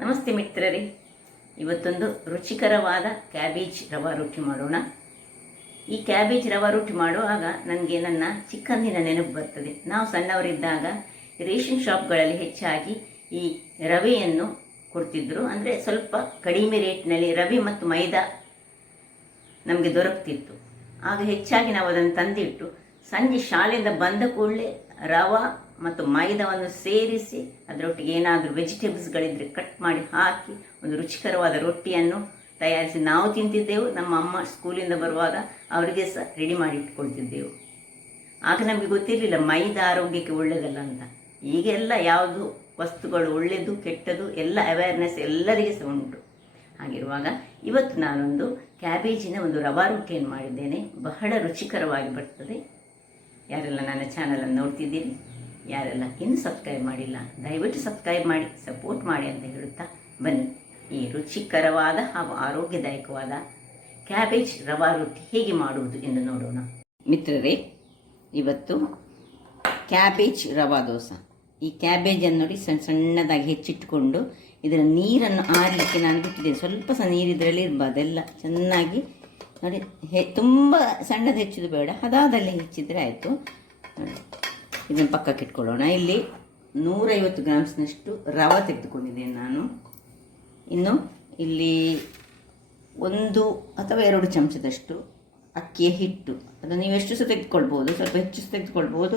ನಮಸ್ತೆ ಮಿತ್ರರೇ, ಇವತ್ತೊಂದು ರುಚಿಕರವಾದ ಕ್ಯಾಬೇಜ್ ರವಾ ರೊಟ್ಟಿ ಮಾಡೋಣ. ಈ ಕ್ಯಾಬೇಜ್ ರವಾ ರೊಟ್ಟಿ ಮಾಡುವಾಗ ನನಗೆ ನನ್ನ ಚಿಕ್ಕಂದಿನ ನೆನಪು ಬರ್ತದೆ. ನಾವು ಸಣ್ಣವರಿದ್ದಾಗ ರೇಷನ್ ಶಾಪ್ಗಳಲ್ಲಿ ಹೆಚ್ಚಾಗಿ ಈ ರವೆಯನ್ನು ಕೊಡ್ತಿದ್ರು. ಅಂದರೆ ಸ್ವಲ್ಪ ಕಡಿಮೆ ರೇಟ್ನಲ್ಲಿ ರವೆ ಮತ್ತು ಮೈದಾ ನಮಗೆ ದೊರಕ್ತಿತ್ತು. ಆಗ ಹೆಚ್ಚಾಗಿ ನಾವು ಅದನ್ನು ತಂದಿಟ್ಟು ಸಂಜೆ ಶಾಲೆಯಿಂದ ಬಂದ ಕೂಡಲೇ ರವಾ ಮತ್ತು ಮೈದಾವನ್ನು ಸೇರಿಸಿ ಅದರೊಟ್ಟಿಗೆ ಏನಾದರೂ ವೆಜಿಟೇಬಲ್ಸ್ಗಳಿದ್ದರೆ ಕಟ್ ಮಾಡಿ ಹಾಕಿ ಒಂದು ರುಚಿಕರವಾದ ರೊಟ್ಟಿಯನ್ನು ತಯಾರಿಸಿ ನಾವು ತಿಂತಿದ್ದೆವು. ನಮ್ಮ ಅಮ್ಮ ಸ್ಕೂಲಿಂದ ಬರುವಾಗ ಅವರಿಗೆ ಸಹ ರೆಡಿ ಮಾಡಿ ಇಟ್ಕೊಳ್ತಿದ್ದೆವು. ಆಗ ನಮಗೆ ಗೊತ್ತಿರಲಿಲ್ಲ ಮೈದಾ ಆರೋಗ್ಯಕ್ಕೆ ಒಳ್ಳೆಯದಲ್ಲ ಅಂತ. ಈಗೆಲ್ಲ ಯಾವುದು ವಸ್ತುಗಳು ಒಳ್ಳೆಯದು ಕೆಟ್ಟದು ಎಲ್ಲ ಅವೇರ್ನೆಸ್ ಎಲ್ಲರಿಗೆ ಸಹ ಉಂಟು. ಹಾಗಿರುವಾಗ ಇವತ್ತು ನಾನೊಂದು ಕ್ಯಾಬೇಜಿನ ಒಂದು ರವಾ ರೊಟ್ಟಿಯನ್ನು ಮಾಡಿದ್ದೇನೆ. ಬಹಳ ರುಚಿಕರವಾಗಿ ಬರ್ತದೆ. ಯಾರೆಲ್ಲ ನನ್ನ ಚಾನಲನ್ನು ನೋಡ್ತಿದ್ದೀರಿ, ಯಾರೆಲ್ಲ ಇನ್ನೂ ಸಬ್ಸ್ಕ್ರೈಬ್ ಮಾಡಿಲ್ಲ ದಯವಿಟ್ಟು ಸಬ್ಸ್ಕ್ರೈಬ್ ಮಾಡಿ ಸಪೋರ್ಟ್ ಮಾಡಿ ಅಂತ ಹೇಳುತ್ತಾ ಬನ್ನಿ ಈ ರುಚಿಕರವಾದ ಹಾಗೂ ಆರೋಗ್ಯದಾಯಕವಾದ ಕ್ಯಾಬೇಜ್ ರವಾ ರೊಟ್ಟಿ ಹೇಗೆ ಮಾಡುವುದು ಎಂದು ನೋಡೋಣ. ಮಿತ್ರರೇ, ಇವತ್ತು ಕ್ಯಾಬೇಜ್ ರವಾ ದೋಸೆ. ಈ ಕ್ಯಾಬೇಜನ್ನು ನೋಡಿ ಸಣ್ಣದಾಗಿ ಹೆಚ್ಚಿಟ್ಟುಕೊಂಡು ಇದರ ನೀರನ್ನು ಆರಲಿಕ್ಕೆ ನಾನು ಬಿಟ್ಟಿದ್ದೇನೆ. ಸ್ವಲ್ಪ ಸಹ ನೀರು ಇದರಲ್ಲಿ ಇರಬಾರ್ದು. ಎಲ್ಲ ಚೆನ್ನಾಗಿ ನೋಡಿ, ತುಂಬ ಸಣ್ಣದು ಹೆಚ್ಚೋದು ಬೇಡ, ಹದಾದಲ್ಲಿ ಹೆಚ್ಚಿದರೆ ಆಯಿತು. ನೋಡಿ, ಇದನ್ನು ಪಕ್ಕಕ್ಕೆ ಇಟ್ಕೊಳ್ಳೋಣ. ಇಲ್ಲಿ 150 ಗ್ರಾಮ್ಸ್ನಷ್ಟು ರವೆ ತೆಗೆದುಕೊಂಡಿದ್ದೇನೆ ನಾನು. ಇನ್ನು ಇಲ್ಲಿ 1 ಅಥವಾ 2 ಚಮಚದಷ್ಟು ಅಕ್ಕಿಯ ಹಿಟ್ಟು. ಅದು ನೀವು ಎಷ್ಟು ಸಹ ತೆಗೆದುಕೊಳ್ಬೋದು, ಸ್ವಲ್ಪ ಹೆಚ್ಚು ಸಹ ತೆಗೆದುಕೊಳ್ಬೋದು,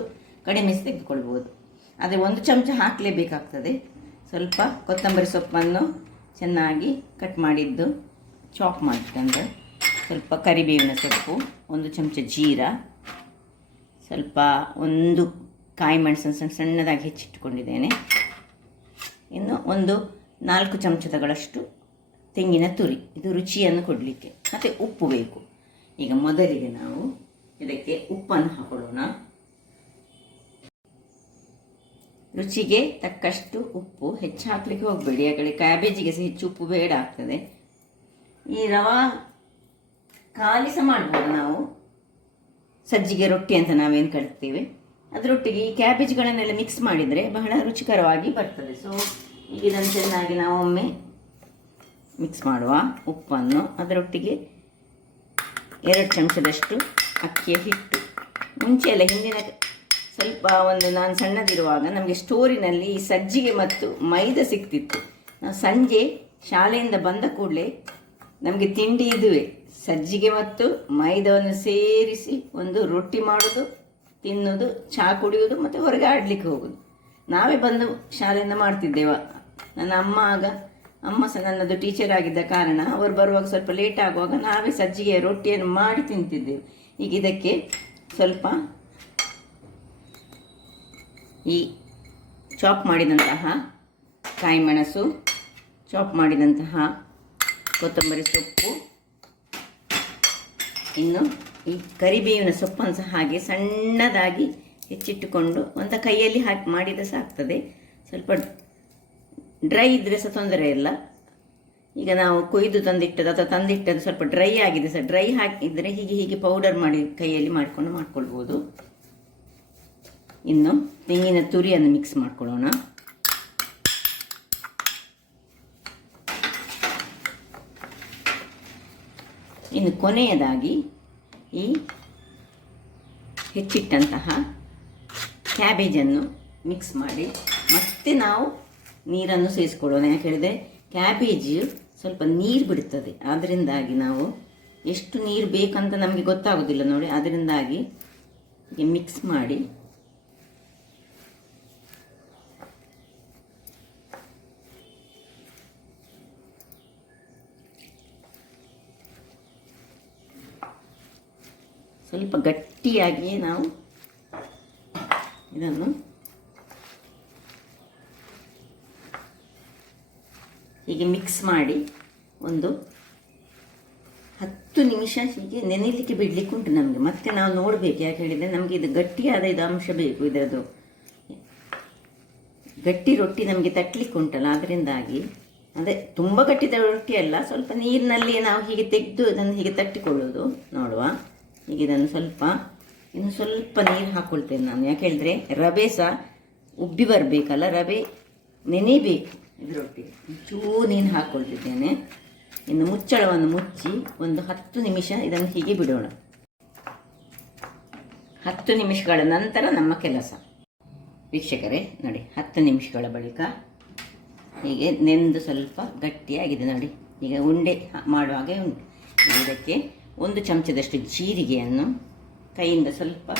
ಕಡಿಮೆ ಸಹ ತೆಗೆದುಕೊಳ್ಬೋದು. ಆದರೆ 1 ಚಮಚ ಹಾಕಲೇಬೇಕಾಗ್ತದೆ. ಸ್ವಲ್ಪ ಕೊತ್ತಂಬರಿ ಸೊಪ್ಪನ್ನು ಚೆನ್ನಾಗಿ ಕಟ್ ಮಾಡಿದ್ದು ಚಾಪ್ ಮಾಡಿಟ್ಟಂದ್ರೆ, ಸ್ವಲ್ಪ ಕರಿಬೇವಿನ ಸೊಪ್ಪು, 1 ಚಮಚ ಜೀರಾ, ಸ್ವಲ್ಪ 1 ಕಾಯಿ ಮೆಣಸನ್ನು ಸಣ್ಣ ಸಣ್ಣದಾಗಿ ಹೆಚ್ಚಿಟ್ಟುಕೊಂಡಿದ್ದೇನೆ. ಇನ್ನು 4 ಚಮಚದಗಳಷ್ಟು ತೆಂಗಿನ ತುರಿ, ಇದು ರುಚಿಯನ್ನು ಕೊಡಲಿಕ್ಕೆ. ಮತ್ತು ಉಪ್ಪು ಬೇಕು. ಈಗ ಮೊದಲಿಗೆ ನಾವು ಇದಕ್ಕೆ ಉಪ್ಪನ್ನು ಹಾಕೊಳ್ಳೋಣ. ರುಚಿಗೆ ತಕ್ಕಷ್ಟು ಉಪ್ಪು, ಹೆಚ್ಚು ಹಾಕಲಿಕ್ಕೆ ಹೋಗಬೇಡಿ, ಯಾಕಂದರೆ ಕ್ಯಾಬೇಜಿಗೆ ಸಹ ಹೆಚ್ಚು ಉಪ್ಪು ಬೇಡ ಆಗ್ತದೆ. ಈ ರವಾ ಖಾಲಿ ಸಹ ಮಾಡ್ಬೋದು ನಾವು, ಸಜ್ಜಿಗೆ ರೊಟ್ಟಿ ಅಂತ ನಾವೇನು ಕರಿತೇವೆ ಅದರೊಟ್ಟಿಗೆ ಈ ಕ್ಯಾಬೇಜ್ಗಳನ್ನೆಲ್ಲ ಮಿಕ್ಸ್ ಮಾಡಿದರೆ ಬಹಳ ರುಚಿಕರವಾಗಿ ಬರ್ತದೆ. ಸೊ ಈಗ ಇದನ್ನು ಚೆನ್ನಾಗಿ ನಾವು ಒಮ್ಮೆ ಮಿಕ್ಸ್ ಮಾಡುವ. ಉಪ್ಪನ್ನು ಅದರೊಟ್ಟಿಗೆ 2 ಚಮಚದಷ್ಟು ಅಕ್ಕಿಯ ಹಿಟ್ಟು. ಮುಂಚೆ ಎಲ್ಲ ಹಿಂದಿನ ಸ್ವಲ್ಪ ನಾನು ಸಣ್ಣದಿರುವಾಗ ನಮಗೆ ಸ್ಟೋರಿನಲ್ಲಿ ಈ ಸಜ್ಜಿಗೆ ಮತ್ತು ಮೈದಾ ಸಿಗ್ತಿತ್ತು. ನಾವು ಸಂಜೆ ಶಾಲೆಯಿಂದ ಬಂದ ಕೂಡಲೇ ನಮಗೆ ತಿಂಡಿ ಇದುವೆ, ಸಜ್ಜಿಗೆ ಮತ್ತು ಮೈದಾವನ್ನು ಸೇರಿಸಿ ಒಂದು ರೊಟ್ಟಿ ಮಾಡೋದು, ತಿನ್ನೋದು, ಚಹಾ ಕುಡಿಯೋದು, ಮತ್ತು ಹೊರಗೆ ಆಡಲಿಕ್ಕೆ ಹೋಗೋದು. ನಾವೇ ಬಂದು ಶಾಲೆಯಿಂದ ಮಾಡ್ತಿದ್ದೇವ. ನನ್ನ ಅಮ್ಮ ಸಹ ನನ್ನದು ಟೀಚರ್ ಆಗಿದ್ದ ಕಾರಣ ಅವರು ಬರುವಾಗ ಸ್ವಲ್ಪ ಲೇಟ್ ಆಗುವಾಗ ನಾವೇ ಸಜ್ಜಿಗೆ ರೊಟ್ಟಿಯನ್ನು ಮಾಡಿ ತಿಂತಿದ್ದೆವು. ಈಗ ಇದಕ್ಕೆ ಸ್ವಲ್ಪ ಈ ಚಾಪ್ ಮಾಡಿದಂತಹ ಕಾಯಿ ಮೆಣಸು, ಚಾಪ್ ಮಾಡಿದಂತಹ ಕೊತ್ತಂಬರಿ ಸೊಪ್ಪು, ಇನ್ನು ಈ ಕರಿಬೇವಿನ ಸೊಪ್ಪನ್ನು ಸಹ ಹಾಗೆ ಸಣ್ಣದಾಗಿ ಹೆಚ್ಚಿಟ್ಟುಕೊಂಡು ಒಂದು ಕೈಯಲ್ಲಿ ಹಾಕಿ ಮಾಡಿದರೆ ಸಾಕ್ತದೆ. ಸ್ವಲ್ಪ ಡ್ರೈ ಇದ್ದರೆ ಸಹ ತೊಂದರೆ ಇಲ್ಲ. ಈಗ ನಾವು ಕೊಯ್ದು ತಂದಿಟ್ಟದ್ದು ಅಥವಾ ತಂದಿಟ್ಟದ್ದು ಸ್ವಲ್ಪ ಡ್ರೈ ಆಗಿದೆ ಸಹ, ಡ್ರೈ ಹಾಕಿದರೆ ಹೀಗೆ ಪೌಡರ್ ಮಾಡಿ ಕೈಯಲ್ಲಿ ಮಾಡ್ಕೊಳ್ಬೋದು. ಇನ್ನು ತೆಂಗಿನ ತುರಿಯನ್ನು ಮಿಕ್ಸ್ ಮಾಡ್ಕೊಳ್ಳೋಣ. ಇನ್ನು ಕೊನೆಯದಾಗಿ ಈ ಹೆಚ್ಚಿಟ್ಟಂತಹ ಕ್ಯಾಬೇಜನ್ನು ಮಿಕ್ಸ್ ಮಾಡಿ ಮತ್ತೆ ನಾವು ನೀರನ್ನು ಸೇರಿಸ್ಕೊಳ್ಳೋಣ. ಯಾಕೆ ಹೇಳಿದರೆ ಕ್ಯಾಬೇಜ್ ಸ್ವಲ್ಪ ನೀರು ಬಿಡುತ್ತದೆ, ಅದರಿಂದಾಗಿ ನಾವು ಎಷ್ಟು ನೀರು ಬೇಕಂತ ನಮಗೆ ಗೊತ್ತಾಗೋದಿಲ್ಲ ನೋಡಿ. ಅದರಿಂದಾಗಿ ಮಿಕ್ಸ್ ಮಾಡಿ ಸ್ವಲ್ಪ ಗಟ್ಟಿಯಾಗಿಯೇ ನಾವು ಇದನ್ನು ಹೀಗೆ ಮಿಕ್ಸ್ ಮಾಡಿ ಒಂದು 10 ನಿಮಿಷ ಹೀಗೆ ನೆನೆಯಲಿಕ್ಕೆ ಬಿಡಲಿಕ್ಕೆ ಉಂಟು ನಮಗೆ. ಮತ್ತೆ ನಾವು ನೋಡಬೇಕು, ಯಾಕೆ ಹೇಳಿದರೆ ನಮಗೆ ಇದು ಗಟ್ಟಿಯಾದ ಇದು ಅಂಶ ಬೇಕು. ಇದರದು ಗಟ್ಟಿ ರೊಟ್ಟಿ ನಮಗೆ ತಟ್ಟಲಿಕ್ಕೆ ಉಂಟಲ್ಲ, ಅದರಿಂದಾಗಿ ಅದೇ ತುಂಬ ಗಟ್ಟಿದ ರೊಟ್ಟಿ ಅಲ್ಲ, ಸ್ವಲ್ಪ ನೀರಿನಲ್ಲಿ ನಾವು ಹೀಗೆ ತೆಗೆದು ಇದನ್ನು ಹೀಗೆ ತಟ್ಟಿಕೊಳ್ಳೋದು. ನೋಡುವ, ಈಗ ಇದನ್ನು ಇನ್ನು ಸ್ವಲ್ಪ ನೀರು ಹಾಕ್ಕೊಳ್ತೇನೆ ನಾನು. ಯಾಕೆ ಹೇಳಿದ್ರೆ ರವೆ ಸಹ ಉಬ್ಬಿ ಬರಬೇಕಲ್ಲ, ರವೆ ನೆನೆಯಬೇಕು. ಇದರೊಟ್ಟಿಗೆ ಚೂರು ನೀನು ಹಾಕ್ಕೊಳ್ತಿದ್ದೇನೆ. ಇನ್ನು ಮುಚ್ಚಳವನ್ನು ಮುಚ್ಚಿ ಒಂದು 10 ನಿಮಿಷ ಇದನ್ನು ಹೀಗೆ ಬಿಡೋಣ. 10 ನಿಮಿಷಗಳ ನಂತರ ನಮ್ಮ ಕೆಲಸ. ವೀಕ್ಷಕರೇ ನೋಡಿ, 10 ನಿಮಿಷಗಳ ಬಳಿಕ ಹೀಗೆ ನೆಂದು ಸ್ವಲ್ಪ ಗಟ್ಟಿಯಾಗಿದೆ ನೋಡಿ. ಈಗ ಉಂಡೆ ಮಾಡುವಾಗ ಉಂಟು. ಇದಕ್ಕೆ 1 ಚಮಚದಷ್ಟು ಜೀರಿಗೆಯನ್ನು ಕೈಯಿಂದ ಸ್ವಲ್ಪ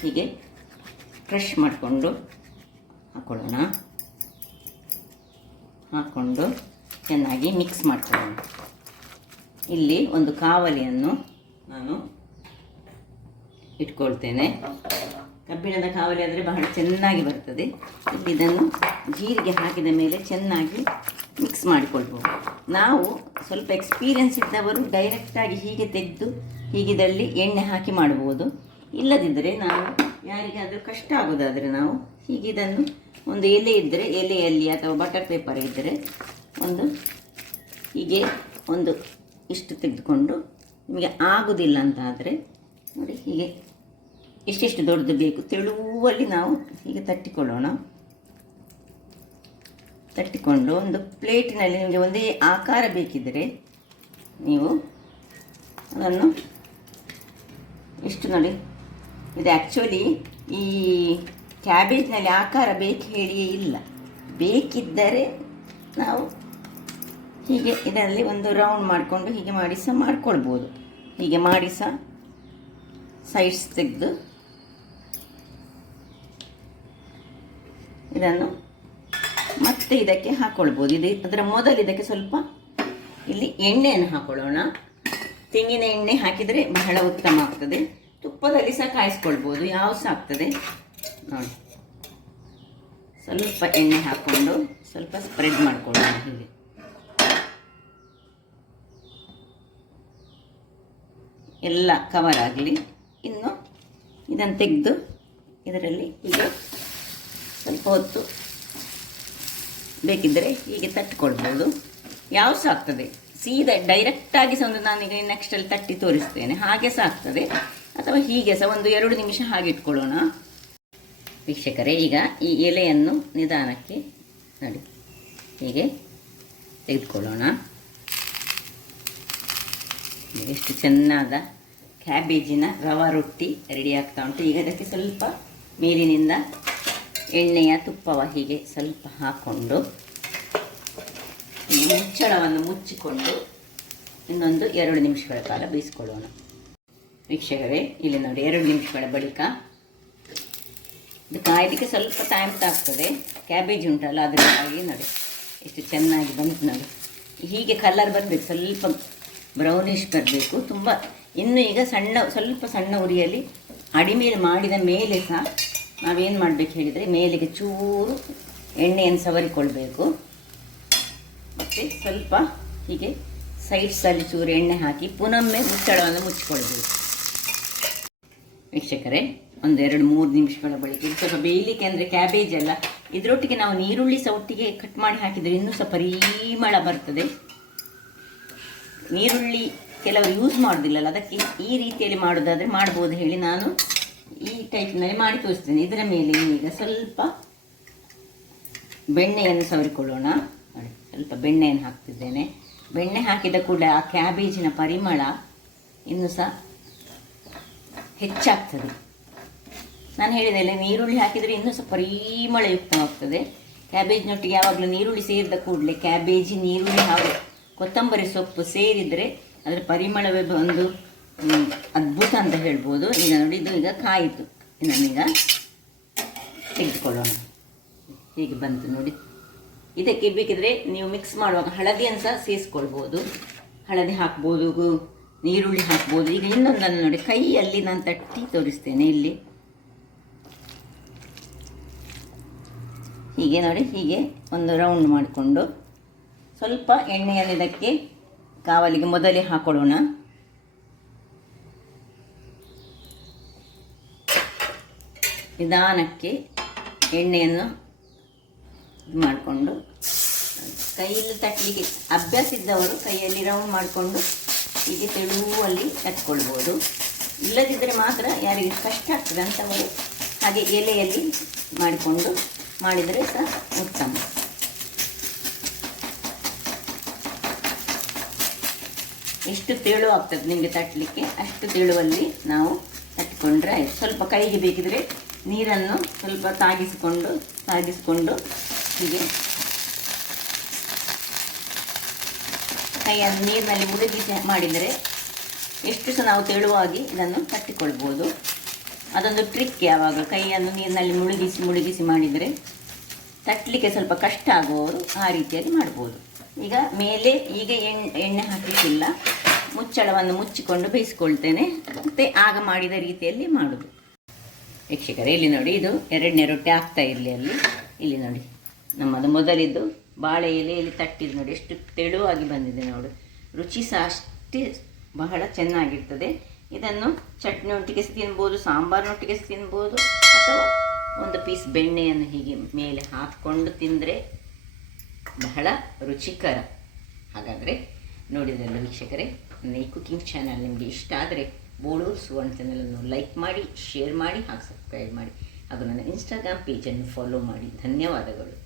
ಹೀಗೆ ಕ್ರಷ್ ಮಾಡಿಕೊಂಡು ಹಾಕ್ಕೊಳ್ಳೋಣ. ಹಾಕ್ಕೊಂಡು ಚೆನ್ನಾಗಿ ಮಿಕ್ಸ್ ಮಾಡ್ಕೊಳ್ಳೋಣ. ಇಲ್ಲಿ ಒಂದು ಕಾವಲಿಯನ್ನು ನಾನು ಇಟ್ಕೊಳ್ತೇನೆ. ಕಬ್ಬಿಣದ ಕಾವಲಿ ಆದರೆ ಬಹಳ ಚೆನ್ನಾಗಿ ಬರ್ತದೆ. ಇಲ್ಲಿ ಇದನ್ನು ಜೀರಿಗೆ ಹಾಕಿದ ಮೇಲೆ ಚೆನ್ನಾಗಿ ಮಿಕ್ಸ್ ಮಾಡಿಕೊಳ್ಬೋದು. ನಾವು ಸ್ವಲ್ಪ ಎಕ್ಸ್ಪೀರಿಯನ್ಸ್ ಇದ್ದವರು ಡೈರೆಕ್ಟಾಗಿ ಹೀಗೆ ತೆಗೆದು ಹೀಗಿದಲ್ಲಿ ಎಣ್ಣೆ ಹಾಕಿ ಮಾಡ್ಬೋದು. ಇಲ್ಲದಿದ್ದರೆ ನಾವು ಯಾರಿಗಾದರೂ ಕಷ್ಟ ಆಗೋದಾದರೆ ನಾವು ಹೀಗೆ ಇದನ್ನು ಒಂದು ಎಲೆ ಇದ್ದರೆ ಎಲೆಯಲ್ಲಿ ಅಥವಾ ಬಟರ್ ಪೇಪರ್ ಇದ್ದರೆ ಒಂದು ಹೀಗೆ ಒಂದು ಇಷ್ಟು ತೆಗೆದುಕೊಂಡು, ನಿಮಗೆ ಆಗೋದಿಲ್ಲ ಅಂತ ಆದರೆ ನೋಡಿ ಹೀಗೆ ಎಷ್ಟೆಷ್ಟು ದೊಡ್ಡದು ಬೇಕು ತೆಳುವಲ್ಲಿ ನಾವು ಹೀಗೆ ತಟ್ಟಿಕೊಳ್ಳೋಣ. ತಟ್ಟಿಕೊಂಡು ಒಂದು ಪ್ಲೇಟಿನಲ್ಲಿ ನಿಮಗೆ ಒಂದೇ ಆಕಾರ ಬೇಕಿದ್ದರೆ ನೀವು ಅದನ್ನು ಇಷ್ಟು ನೋಡಿ. ಇದು ಆ್ಯಕ್ಚುಲಿ ಈ ಕ್ಯಾಬೇಜ್ನಲ್ಲಿ ಆಕಾರ ಬೇಕು ಹೇಳಿಯೇ ಇಲ್ಲ. ಬೇಕಿದ್ದರೆ ನಾವು ಹೀಗೆ ಇದರಲ್ಲಿ ಒಂದು ರೌಂಡ್ ಮಾಡಿಕೊಂಡು ಹೀಗೆ ಮಾಡಿ ಸಹ ಮಾಡ್ಕೊಳ್ಬೋದು. ಹೀಗೆ ಮಾಡಿ ಸಹ ಸೈಡ್ಸ್ ತೆಗೆದು ಇದನ್ನು ಮತ್ತೆ ಇದಕ್ಕೆ ಹಾಕ್ಕೊಳ್ಬೋದು. ಅದರ ಮೊದಲು ಇದಕ್ಕೆ ಸ್ವಲ್ಪ ಇಲ್ಲಿ ಎಣ್ಣೆಯನ್ನು ಹಾಕ್ಕೊಳ್ಳೋಣ. ತೆಂಗಿನ ಎಣ್ಣೆ ಹಾಕಿದರೆ ಬಹಳ ಉತ್ತಮ ಆಗ್ತದೆ. ತುಪ್ಪದಲ್ಲಿ ಸಹ ಕಾಯಿಸ್ಕೊಳ್ಬೋದು, ಯಾವ ಸಹ ಆಗ್ತದೆ ನೋಡಿ. ಸ್ವಲ್ಪ ಎಣ್ಣೆ ಹಾಕ್ಕೊಂಡು ಸ್ವಲ್ಪ ಸ್ಪ್ರೆಡ್ ಮಾಡ್ಕೊಳ್ಳೋಣ. ಹೀಗೆ ಎಲ್ಲ ಕವರ್ ಆಗಲಿ. ಇನ್ನು ಇದನ್ನು ತೆಗೆದು ಇದರಲ್ಲಿ ಹೀಗೆ ಸ್ವಲ್ಪ ಹೊತ್ತು ಬೇಕಿದ್ದರೆ ಹೀಗೆ ತಟ್ಟಿಕೊಳ್ಬೋದು, ಯಾವ ಸಹ ಆಗ್ತದೆ. ಸೀದಾ ಡೈರೆಕ್ಟಾಗಿ ಸಹ ಒಂದು ನಾನೀಗ ನೆಕ್ಸ್ಟಲ್ಲಿ ತಟ್ಟಿ ತೋರಿಸ್ತೇನೆ, ಹಾಗೆ ಸಹ ಆಗ್ತದೆ. ಅಥವಾ ಹೀಗೆ ಸಹ ಒಂದು 2 ನಿಮಿಷ ಹಾಗೆ ಇಟ್ಕೊಳ್ಳೋಣ. ವೀಕ್ಷಕರೇ, ಈಗ ಈ ಎಲೆಯನ್ನು ನಿಧಾನಕ್ಕೆ ನೋಡಿ ಹೀಗೆ ತೆಗೆದುಕೊಳ್ಳೋಣ. ಎಷ್ಟು ಚೆನ್ನಾದ ಕ್ಯಾಬೇಜಿನ ರವಾ ರೊಟ್ಟಿ ರೆಡಿ ಆಗ್ತಾ ಉಂಟು. ಈಗ ಅದಕ್ಕೆ ಸ್ವಲ್ಪ ಮೇಲಿನಿಂದ ಎಣ್ಣೆಯ ತುಪ್ಪವ ಹೀಗೆ ಸ್ವಲ್ಪ ಹಾಕ್ಕೊಂಡು ಮುಚ್ಚಳವನ್ನು ಮುಚ್ಚಿಕೊಂಡು ಇನ್ನೊಂದು 2 ನಿಮಿಷಗಳ ಕಾಲ ಬೇಯಿಸ್ಕೊಳ್ಳೋಣ. ವೀಕ್ಷಕರೇ, ಇಲ್ಲಿ ನೋಡಿ 2 ನಿಮಿಷಗಳ ಬಳಿಕ ಇದು ಕಾಯಲಿಕ್ಕೆ ಸ್ವಲ್ಪ ಟೈಮ್ ತಾಗ್ತದೆ. ಕ್ಯಾಬೇಜ್ ಉಂಟಲ್ಲ ಅದರಿಂದಾಗಿ ನೋಡಿ ಎಷ್ಟು ಚೆನ್ನಾಗಿ ಬಂತು ನೋಡಿ. ಹೀಗೆ ಕಲರ್ ಬರಬೇಕು, ಸ್ವಲ್ಪ ಬ್ರೌನಿಷ್ ಬರಬೇಕು ತುಂಬ. ಇನ್ನು ಈಗ ಸ್ವಲ್ಪ ಸಣ್ಣ ಉರಿಯಲ್ಲಿ ಅಡಿಮೇಲೆ ಮಾಡಿದ ಮೇಲೆ ಸಹ ನಾವೇನು ಮಾಡಬೇಕು ಹೇಳಿದರೆ, ಮೇಲಿಗೆ ಚೂರು ಎಣ್ಣೆಯನ್ನು ಸವರಿಕೊಳ್ಬೇಕು. ಮತ್ತು ಸ್ವಲ್ಪ ಹೀಗೆ ಸೈಡ್ಸಲ್ಲಿ ಚೂರು ಎಣ್ಣೆ ಹಾಕಿ ಪುನೊಮ್ಮೆ ಮುಚ್ಚಳವನ್ನು ಮುಚ್ಚಿಕೊಳ್ಬೇಕು. ವೀಕ್ಷಕರೇ, ಒಂದು 2-3 ನಿಮಿಷಗಳ ಬಳಿಕ ಇದು ಸ್ವಲ್ಪ ಬೇಯಲಿಕ್ಕೆ, ಅಂದರೆ ಕ್ಯಾಬೇಜ್ ಎಲ್ಲ ಇದರೊಟ್ಟಿಗೆ ನಾವು ನೀರುಳ್ಳಿ ಸಹ ಒಟ್ಟಿಗೆ ಕಟ್ ಮಾಡಿ ಹಾಕಿದರೆ ಇನ್ನೂ ಸಹ ಪರಿಮಳ ಬರ್ತದೆ. ನೀರುಳ್ಳಿ ಕೆಲವರು ಯೂಸ್ ಮಾಡೋದಿಲ್ಲಲ್ಲ, ಅದಕ್ಕೆ ಈ ರೀತಿಯಲ್ಲಿ ಮಾಡೋದಾದರೆ ಮಾಡ್ಬೋದು ಹೇಳಿ ನಾನು ಈ ಟೈಪ್ನಲ್ಲಿ ಮಾಡಿ ತೋರಿಸ್ತೇನೆ. ಇದರ ಮೇಲೆ ಈಗ ಸ್ವಲ್ಪ ಬೆಣ್ಣೆಯನ್ನು ಸವರಿಕೊಳ್ಳೋಣ. ನೋಡಿ, ಸ್ವಲ್ಪ ಬೆಣ್ಣೆಯನ್ನು ಹಾಕ್ತಿದ್ದೇನೆ. ಬೆಣ್ಣೆ ಹಾಕಿದ ಕೂಡ ಆ ಕ್ಯಾಬೇಜಿನ ಪರಿಮಳ ಇನ್ನೂ ಸಹ ಹೆಚ್ಚಾಗ್ತದೆ. ನಾನು ಹೇಳಿದೆ, ನೀರುಳ್ಳಿ ಹಾಕಿದರೆ ಇನ್ನೂ ಸಹ ಪರಿಮಳಯುಕ್ತವಾಗ್ತದೆ. ಕ್ಯಾಬೇಜ್ನೊಟ್ಟಿಗೆ ಯಾವಾಗಲೂ ನೀರುಳ್ಳಿ ಸೇರಿದ ಕೂಡಲೇ ಕ್ಯಾಬೇಜಿ, ನೀರುಳ್ಳಿ ಹಾಗೂ ಕೊತ್ತಂಬರಿ ಸೊಪ್ಪು ಸೇರಿದರೆ ಅದರ ಪರಿಮಳವೇ ಒಂದು ಅದ್ಭುತ ಅಂತ ಹೇಳ್ಬೋದು. ಈಗ ನೋಡಿ, ಇದು ಈಗ ಕಾಯಿತು. ನಾನೀಗ ತೆಗೆದುಕೊಳ್ಳೋಣ. ಹೀಗೆ ಬಂತು ನೋಡಿ. ಇದಕ್ಕೆ ಬೇಕಿದ್ರೆ ನೀವು ಮಿಕ್ಸ್ ಮಾಡುವಾಗ ಹಳದಿಯನ್ನು ಸಹ ಸೇರಿಸ್ಕೊಳ್ಬೋದು. ಹಳದಿ ಹಾಕ್ಬೋದು, ನೀರುಳ್ಳಿ ಹಾಕ್ಬೋದು. ಈಗ ಇನ್ನೊಂದನ್ನು ನೋಡಿ, ಕೈಯಲ್ಲಿ ನಾನು ತಟ್ಟಿ ತೋರಿಸ್ತೇನೆ. ಇಲ್ಲಿ ಹೀಗೆ ನೋಡಿ, ಹೀಗೆ ಒಂದು ರೌಂಡ್ ಮಾಡಿಕೊಂಡು ಸ್ವಲ್ಪ ಎಣ್ಣೆಯನ್ನು ಇದಕ್ಕೆ ಕಾವಲಿಗೆ ಮೊದಲೇ ಹಾಕೊಳ್ಳೋಣ. ನಿಧಾನಕ್ಕೆ ಎಣ್ಣೆಯನ್ನು ಇದು ಮಾಡಿಕೊಂಡು, ಕೈಯಲ್ಲಿ ತಟ್ಟಲಿಕ್ಕೆ ಅಭ್ಯಾಸ ಇದ್ದವರು ಕೈಯಲ್ಲಿ ರೌಂಡ್ ಮಾಡಿಕೊಂಡು ಹೀಗೆ ತೆಳುವಲ್ಲಿ ತಟ್ಕೊಳ್ಬೋದು. ಇಲ್ಲದಿದ್ದರೆ ಮಾತ್ರ ಯಾರಿಗೆ ಕಷ್ಟ ಆಗ್ತದೆ ಅಂಥವರು ಹಾಗೆ ಎಲೆಯಲ್ಲಿ ಮಾಡಿಕೊಂಡು ಮಾಡಿದರೆ ಸಹ ಉತ್ತಮ. ಎಷ್ಟು ತೆಳು ಆಗ್ತದೆ ನಿಮಗೆ ತಟ್ಟಲಿಕ್ಕೆ ಅಷ್ಟು ತೆಳುವಲ್ಲಿ ನಾವು ತಟ್ಟಿಕೊಂಡ್ರೆ ಆಯಿತು. ಸ್ವಲ್ಪ ಕೈಗೆ ಬೇಕಿದ್ರೆ ನೀರನ್ನು ಸ್ವಲ್ಪ ತಾಗಿಸಿಕೊಂಡು ಹೀಗೆ ಕೈಯನ್ನು ನೀರಿನಲ್ಲಿ ಮುಳುಗಿಸಿ ಮಾಡಿದರೆ ಎಷ್ಟು ಸಹ ನಾವು ತೆಳುವಾಗಿ ಇದನ್ನು ತಟ್ಟಿಕೊಳ್ಬೋದು. ಅದೊಂದು ಟ್ರಿಕ್. ಯಾವಾಗ ಕೈಯನ್ನು ನೀರಿನಲ್ಲಿ ಮುಳುಗಿಸಿ ಮಾಡಿದರೆ ತಟ್ಟಲಿಕ್ಕೆ ಸ್ವಲ್ಪ ಕಷ್ಟ ಆಗುವವರು ಆ ರೀತಿಯಾಗಿ ಮಾಡ್ಬೋದು. ಈಗ ಮೇಲೆ ಎಣ್ಣೆ ಹಾಕಲಿಕ್ಕಿಲ್ಲ, ಮುಚ್ಚಳವನ್ನು ಮುಚ್ಚಿಕೊಂಡು ಬೇಯಿಸ್ಕೊಳ್ತೇನೆ, ಮತ್ತು ಆಗ ಮಾಡಿದ ರೀತಿಯಲ್ಲಿ ಮಾಡೋದು. ವೀಕ್ಷಕರೇ ಇಲ್ಲಿ ನೋಡಿ, ಇದು ಎರಡನೇ ರೊಟ್ಟಿ ಆಗ್ತಾ ಇರಲಿ ಇಲ್ಲಿ ನೋಡಿ ನಮ್ಮದು ಮೊದಲಿದ್ದು ಬಾಳೆ ಎಲೆಯಲ್ಲಿ ತಟ್ಟಿದ್ದು ನೋಡಿ ಎಷ್ಟು ತೆಳುವಾಗಿ ಬಂದಿದೆ ನೋಡಿ. ರುಚಿ ಸಹ ಅಷ್ಟೇ ಬಹಳ ಚೆನ್ನಾಗಿರ್ತದೆ. ಇದನ್ನು ಚಟ್ನಿ ಒಟ್ಟಿಗೆ ತಿನ್ಬೋದು, ಸಾಂಬಾರಿನೊಟ್ಟಿಗೆ ತಿನ್ಬೋದು, ಅಥವಾ ಒಂದು ಪೀಸ್ ಬೆಣ್ಣೆಯನ್ನು ಹೀಗೆ ಮೇಲೆ ಹಾಕಿಕೊಂಡು ತಿಂದರೆ ಬಹಳ ರುಚಿಕರ. ಹಾಗಾದರೆ ನೋಡಿದ್ರಲ್ಲ ವೀಕ್ಷಕರೇ, ನನ್ನ ಈ ಕುಕಿಂಗ್ ಚಾನಲ್ ನಿಮಗೆ ಇಷ್ಟ ಆದರೆ ಬೋಳೂರು ಸುವರ್ಣ ಚಾನಲನ್ನು ಲೈಕ್ ಮಾಡಿ, ಶೇರ್ ಮಾಡಿ, ಹಾಗೂ ಸಬ್ಸ್ಕ್ರೈಬ್ ಮಾಡಿ, ಹಾಗೂ ನನ್ನ ಇನ್ಸ್ಟಾಗ್ರಾಮ್ ಪೇಜನ್ನು ಫಾಲೋ ಮಾಡಿ. ಧನ್ಯವಾದಗಳು.